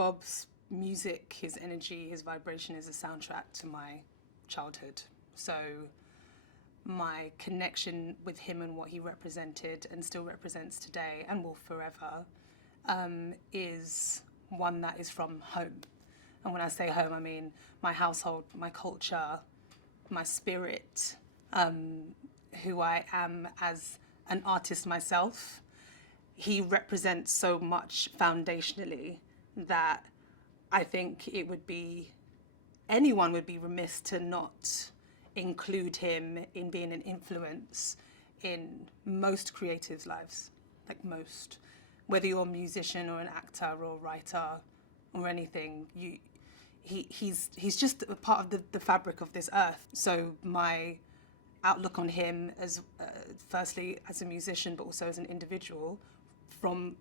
Bob's music, his energy, his vibration is a soundtrack to my childhood. So my connection with him and what he represented and still represents today and will forever is one that is from home. And when I say home, I mean my household, my culture, my spirit, who I am as an artist myself. He represents so much foundationally that I think anyone would be remiss to not include him in being an influence in most creatives' lives, like most. Whether you're a musician or an actor or a writer or anything, he's just a part of the fabric of this earth. So my outlook on him as firstly as a musician, but also as an individual from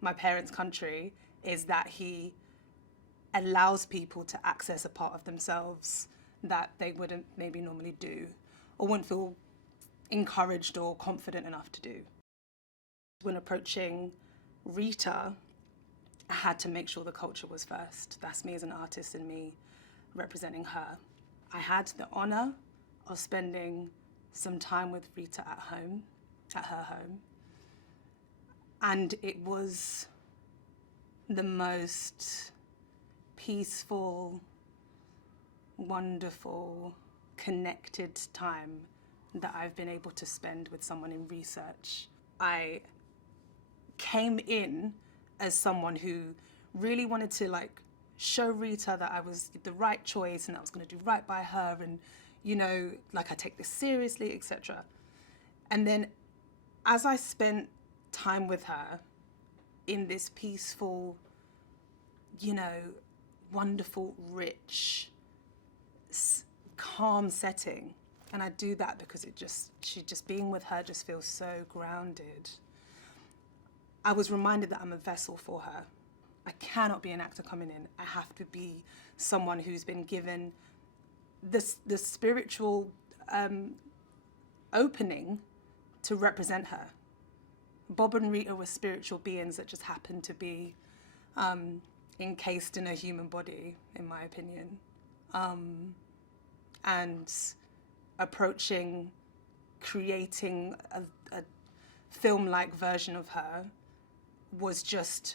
my parents' country, is that he allows people to access a part of themselves that they wouldn't maybe normally do or wouldn't feel encouraged or confident enough to do. When approaching Rita, I had to make sure the culture was first. That's me as an artist and me representing her. I had the honor of spending some time with Rita at her home. And it was the most peaceful, wonderful, connected time that I've been able to spend with someone in research. I came in as someone who really wanted to show Rita that I was the right choice and I was going to do right by her, and I take this seriously, etc. And then as I spent time with her in this peaceful, wonderful, rich, calm setting, and I do that because being with her just feels so grounded. I was reminded that I'm a vessel for her. I cannot be an actor coming in. I have to be someone who's been given the spiritual opening to represent her. Bob and Rita were spiritual beings that just happened to be encased in a human body, in my opinion. And creating a film-like version of her was just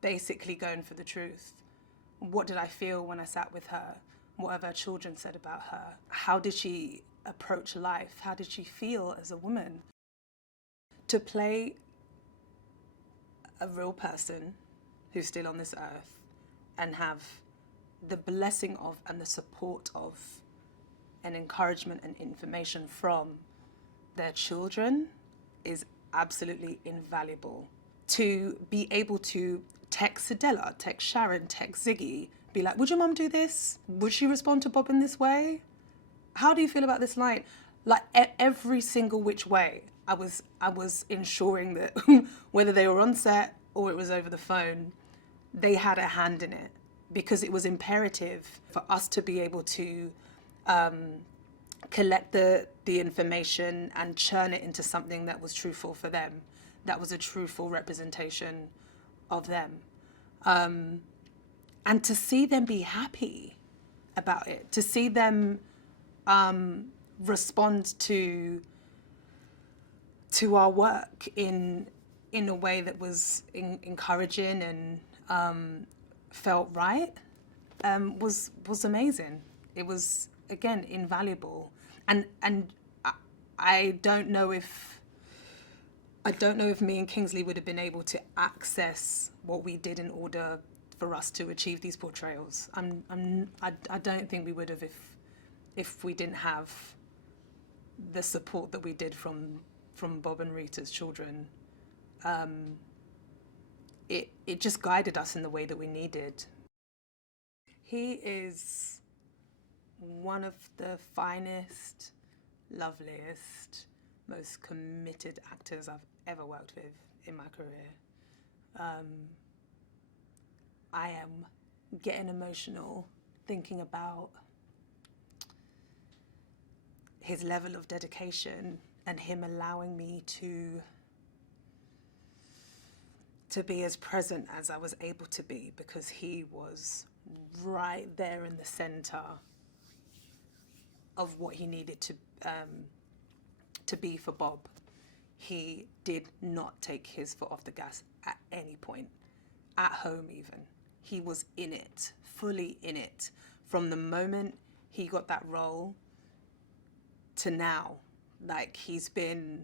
basically going for the truth. What did I feel when I sat with her? What have her children said about her? How did she approach life? How did she feel as a woman? To play a real person who's still on this earth and have the blessing of and the support of and encouragement and information from their children is absolutely invaluable. To be able to text Adela, text Sharon, text Ziggy, be like, would your mum do this? Would she respond to Bob in this way? How do you feel about this line? Every single which way, I was ensuring that whether they were on set or it was over the phone, they had a hand in it, because it was imperative for us to be able to collect the information and churn it into something that was truthful for them, that was a truthful representation of them. And to see them be happy about it, to see them respond to our work in a way that was encouraging and felt right, was amazing. It was, again, invaluable. And I don't know if me and Kingsley would have been able to access what we did in order for us to achieve these portrayals. I don't think we would have if we didn't have the support that we did from Bob and Rita's children. It just guided us in the way that we needed. He is one of the finest, loveliest, most committed actors I've ever worked with in my career. I am getting emotional thinking about his level of dedication and him allowing me to to be as present as I was able to be, because he was right there in the center of what he needed to be for Bob. He did not take his foot off the gas at any point, at home even. He was in it, fully in it, from the moment he got that role to now. Like, he's been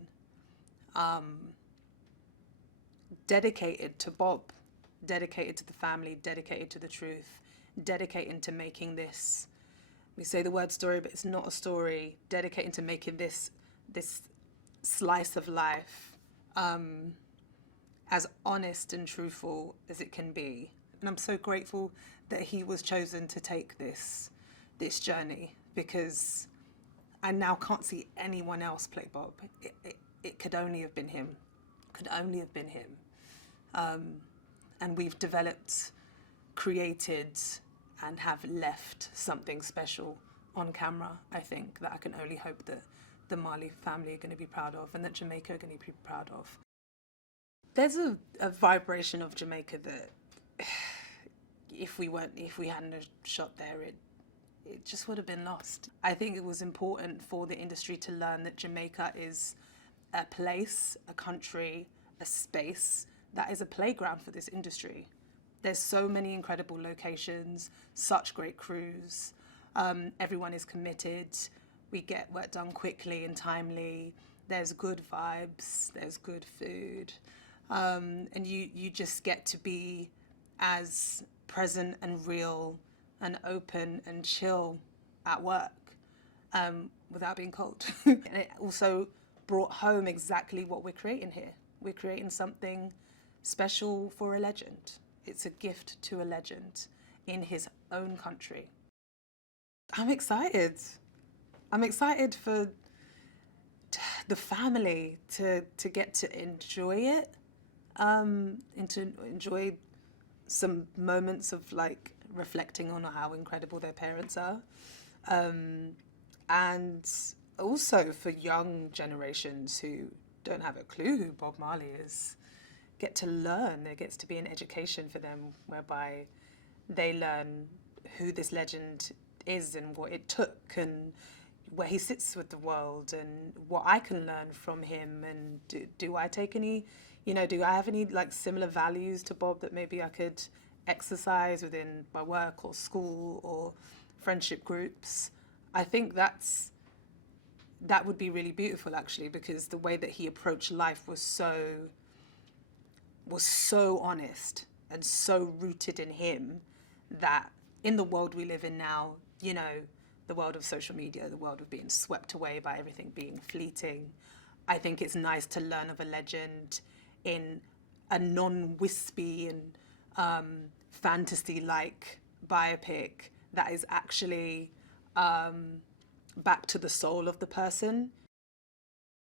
dedicated to Bob, dedicated to the family, dedicated to the truth, dedicated to making this, we say the word story, but it's not a story, dedicated to making this slice of life as honest and truthful as it can be. And I'm so grateful that he was chosen to take this journey, because I now can't see anyone else play Bob. It could only have been him. Could only have been him. And we've developed, created, and have left something special on camera, I think, that I can only hope that the Marley family are going to be proud of, and that Jamaica are going to be proud of. There's a vibration of Jamaica that if we hadn't have shot there, it just would have been lost. I think it was important for the industry to learn that Jamaica is a place, a country, a space that is a playground for this industry. There's so many incredible locations, such great crews. Everyone is committed. We get work done quickly and timely. There's good vibes. There's good food. And you just get to be as present and real and open and chill at work without being cold. And it also brought home exactly what we're creating here. We're creating something special for a legend. It's a gift to a legend in his own country. I'm excited. I'm excited for the family to get to enjoy it, and to enjoy some moments of like reflecting on how incredible their parents are, and also for young generations who don't have a clue who Bob Marley is, get to learn. There gets to be an education for them whereby they learn who this legend is and what it took and where he sits with the world and what I can learn from him. And do I take any, do I have any like similar values to Bob that maybe I could exercise within my work or school or friendship groups? I think that would be really beautiful, actually, because the way that he approached life was so honest and so rooted in him that in the world we live in now, the world of social media, the world of being swept away by everything being fleeting, I think it's nice to learn of a legend in a non-wispy and fantasy-like biopic that is actually back to the soul of the person